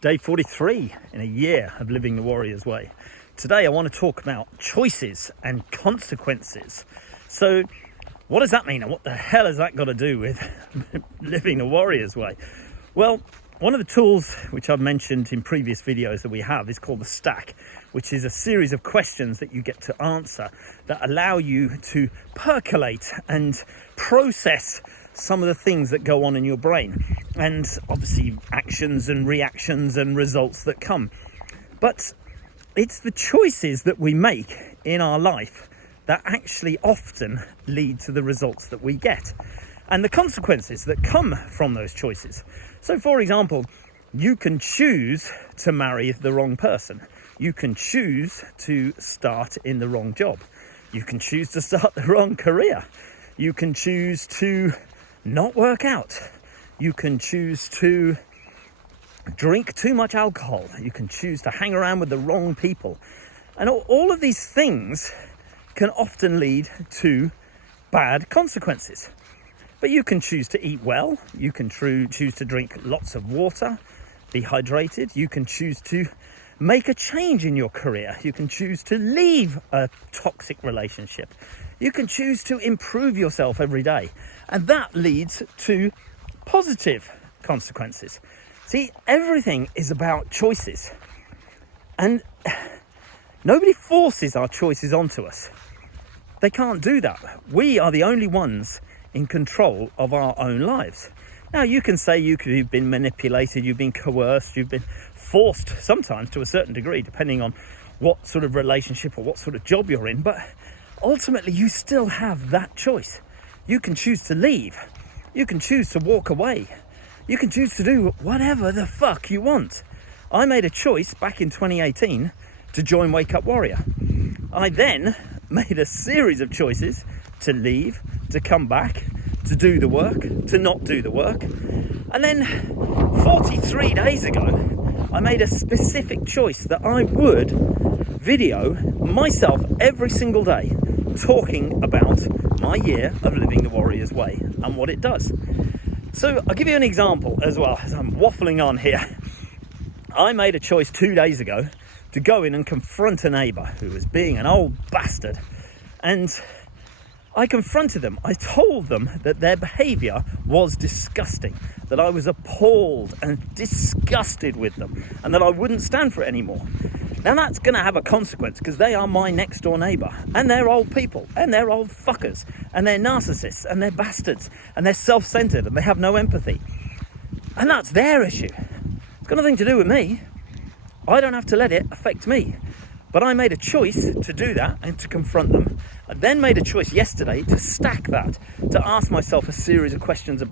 Day 43 in a year of living the Warrior's Way. Today I want to talk about choices and consequences. So what does that mean, and what the hell has that got to do with living the Warrior's Way? Well, one of the tools which I've mentioned in previous videos that we have is called the stack, which is a series of questions that you get to answer that allow you to percolate and process some of the things that go on in your brain, and obviously actions and reactions and results that come. But it's the choices that we make in our life that actually often lead to the results that we get, and the consequences that come from those choices. So for example, you can choose to marry the wrong person. You can choose to start in the wrong job. You can choose to start the wrong career. You can choose to not work out. You can choose to drink too much alcohol. You can choose to hang around with the wrong people. And all of these things can often lead to bad consequences. But you can choose to eat well. You can choose to drink lots of water, be hydrated. You can choose to make a change in your career. You can choose to leave a toxic relationship. You can choose to improve yourself every day. And that leads to positive consequences. See, everything is about choices. And nobody forces our choices onto us. They can't do that. We are the only ones in control of our own lives. Now, you can say you've been manipulated, you've been coerced, you've been forced sometimes to a certain degree, depending on what sort of relationship or what sort of job you're in. But ultimately, you still have that choice. You can choose to leave. You can choose to walk away. You can choose to do whatever the fuck you want. I made a choice back in 2018 to join Wake Up Warrior. I then made a series of choices to leave, to come back, to do the work, to not do the work. And then 43 days ago, I made a specific choice that I would video myself every single day talking about my year of living the Warrior's Way and what it does. So I'll give you an example as well, as I'm waffling on here. I made a choice 2 days ago to go in and confront a neighbour who was being an old bastard. And I confronted them. I told them that their behaviour was disgusting, that I was appalled and disgusted with them, and that I wouldn't stand for it anymore. Now that's going to have a consequence, because they are my next door neighbour, and they're old people, and they're old fuckers, and they're narcissists, and they're bastards, and they're self-centred, and they have no empathy. And that's their issue. It's got nothing to do with me. I don't have to let it affect me. But I made a choice to do that and to confront them. I then made a choice yesterday to stack that, to ask myself a series of questions about